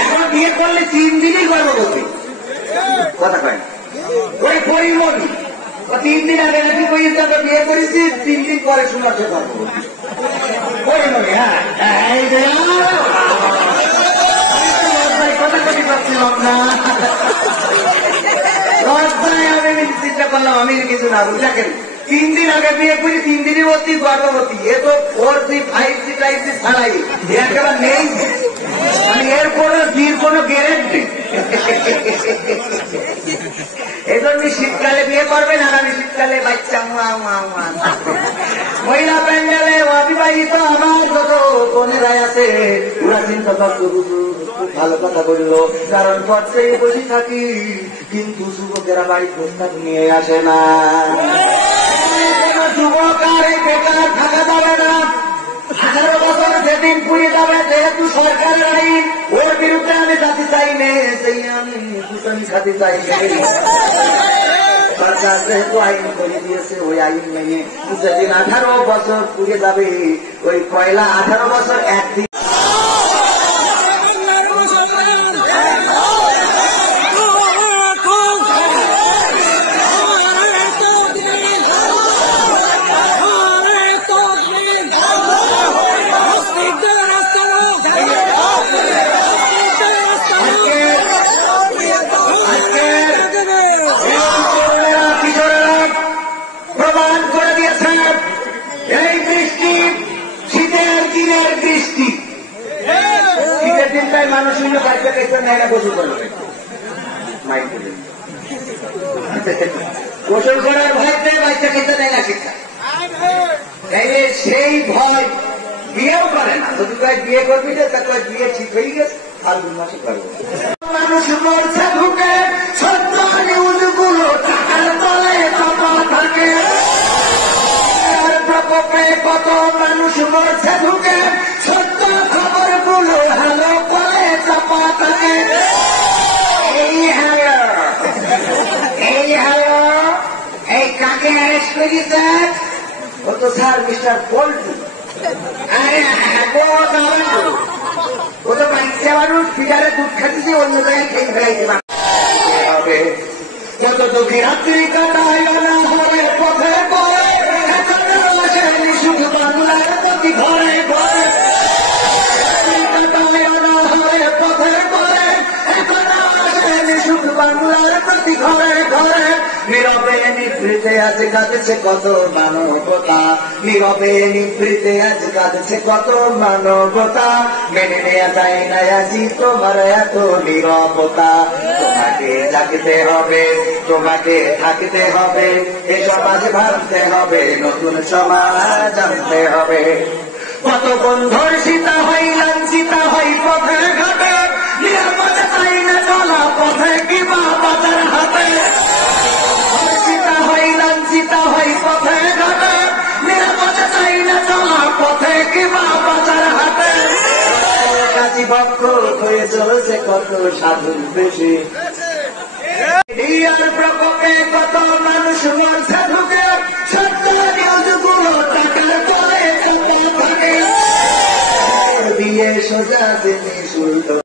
এখন বিয়ে করলে 3 দিনই গর্ভবতী কথা কয় ওই পরিমণি 3 দিন আগে নাকি ওই বিয়ে করেছি 3 দিন পরে শুনতে পারবো পরিমণি। হ্যাঁ কথা কটি পাচ্ছিলাম না আমি চিন্তা করলাম আমি কিছু না দেখেন 3 দিন আগে বিয়ে করি 3 দিনই অতি গর্ভবতী এ তো 4G 5G 5G ছাড়াই একেবারে নেই মানে এর কোনো গ্যারেন্টি এই জন্য শীতকালে বিয়ে করবেন আর আমি শীতকালে বাচ্চা মহিলা প্যান্ডেলে অবিবাহিত আমার যত বোনেরাই আছে ওরা চিন্তা করতো ভালো কথা বললো কারণ পথে বসে থাকি কিন্তু যুবকেরা বাড়ি প্রস্তাব নিয়ে আসে না যুবক আর এই বেকার থাকা যাবে না 18 বছর যেদিন পুড়ে যাবে যেহেতু সরকারের আইন ওর বিরুদ্ধে আমি যাতে চাই নে সেই আমি দুটানি খাতে চাই সরকার যেহেতু আইন করে দিয়েছে ওই আইন মেনে যেদিন 18 বছর পুড়ে যাবে ওই পয়লা 18 বছর একদিন মানুষ বাচ্চা খেতে নেয় না গোসল করবে গোসল করার ভয় পেয়ে বাচ্চা খেতে নেয় না শিক্ষা তাইলে সেই ভয় বিয়েও করে না যদি বিয়ে করবি যে তাকে বিয়ে ঠিক হয়ে গেছে আর 2 মাসে করবো মানুষ মরছে ঢুকে সত্য নিউজগুলো টাকার তলে চাপা থাকে প্রকোপে কত মানুষ মরছে ঢুকে সত্য খবরগুলো হ্যালো করে চাপা থাকে এই কাকে অ্যারেস্ট করেছে ও তো স্যার মিস্টার পল্টু আরে ও তো বাচ্চা মানুষ ফিডারে দুধ খাচ্ছে অন্য জায়গায় খেয়ে ফেলাইতে হবে কত দুঃখী রাত্রি কাটায় না হবে পথে পরে শুধু বাংলার প্রতি ঘরে ঘরে পথে পরে শুধু বাংলার প্রতি ঘরে ঘরে নীরবে নিভৃতে আজ কাঁদছে কত মানবতা নীরবে নিভৃতে আজ কাঁদছে কত মানবতা মেনে নেওয়া যায় না আজি তোমার এত নীরবতা তোমাকে জাগতে হবে তোমাকে থাকতে হবে এ সমাজ ভাবতে হবে নতুন সমাজ আনতে হবে কত বন্ধুর সীতা হই লাঞ্ছিতা হই পথে ঘাটে নিরাপদে চাই না চলা পথে কিবা বাজার হাতে সীতা হই লাঞ্ছিতা হই পথে ঘাটে নিরাপদে চাই না চলা পথে কিবা বাজার হাতে কাজী বক্ষ হয়ে চলেছে কত সাধুর বেশি প্রকোপে কত মানুষ মরছে ঢুকে সত্য নিউজগুলো টাকার তলে চাপা থাকে দিয়ে সোজা তিনি শুল্ক